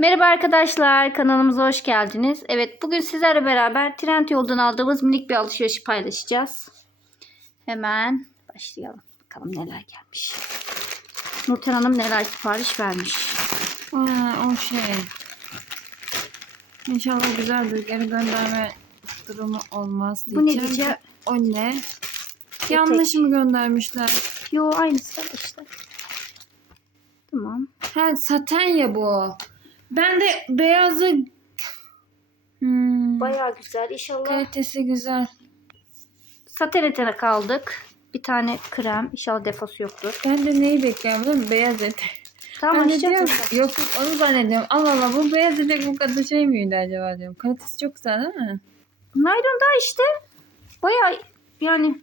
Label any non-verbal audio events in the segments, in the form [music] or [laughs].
Merhaba arkadaşlar, kanalımıza hoş geldiniz. Evet, bugün sizlerle beraber Trendyol'dan aldığımız minik bir alışverişi paylaşacağız. Hemen başlayalım. Bakalım neler gelmiş. Nurten Hanım neler sipariş vermiş. Aa, o şey. İnşallah güzeldir. Geri gönderme durumu olmaz Bu ne diyeceğim. diyeceğim? O ne? Yanlış mı göndermişler? Yo aynısı işte. Tamam. Ha saten ya bu. Ben de beyazı hmm, Bayağı güzel. İnşallah kalitesi güzel. saten etene kaldık. Bir tane krem. İnşallah defosu yoktur. Ben de neyi bekliyorum biliyor musun? Beyaz etek. Tamam ben de diyorum, yok yok onu zannediyorum. Allah Allah bu beyaz etek bu kadar şey miydi acaba diyorum. Kalitesi çok güzel değil mi? Naylon da işte bayağı yani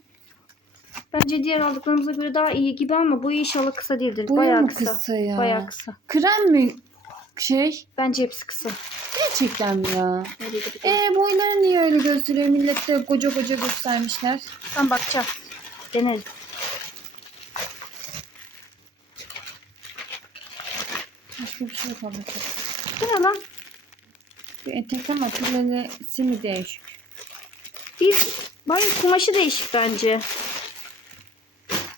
bence diğer aldıklarımıza göre daha iyi gibi ama bu inşallah kısa değildir. Boyu bayağı mu kısa. kısa ya? Bayağı kısa. Krem mi şey? Bence hepsi kısa. Gerçekten mi ya? Ee boyları niye öyle gösteriyor? Millet de koca koca göstermişler. Tam bakacağız. Deneriz. Başka bir şey yapalım. Bu ne lan? Bir etek ama tülesi mi değişik? Biz bayağı kumaşı değişik bence.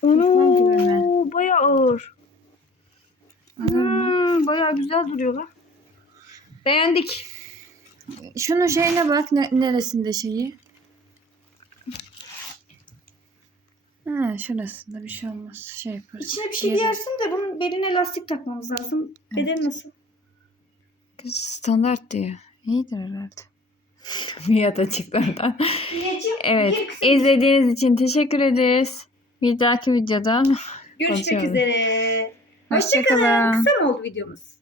Oo, bayağı ağır. Hmm, bayağı güzel duruyor lan. Beğendik. Şunun şeyine bak ne, neresinde şeyi? Ha şurasında bir şey olmaz. Şey yaparız. İçine bir şey giyersin de bunun beline lastik takmamız lazım. Beden nasıl? Standart diyor. İyidir herhalde. [laughs] Fiyat açıklardan. Evet. izlediğiniz için teşekkür ederiz. Bir dahaki videoda Görüşmek üzere. Hoşça Hoşçakalın. kalın. Kısa mı oldu videomuz?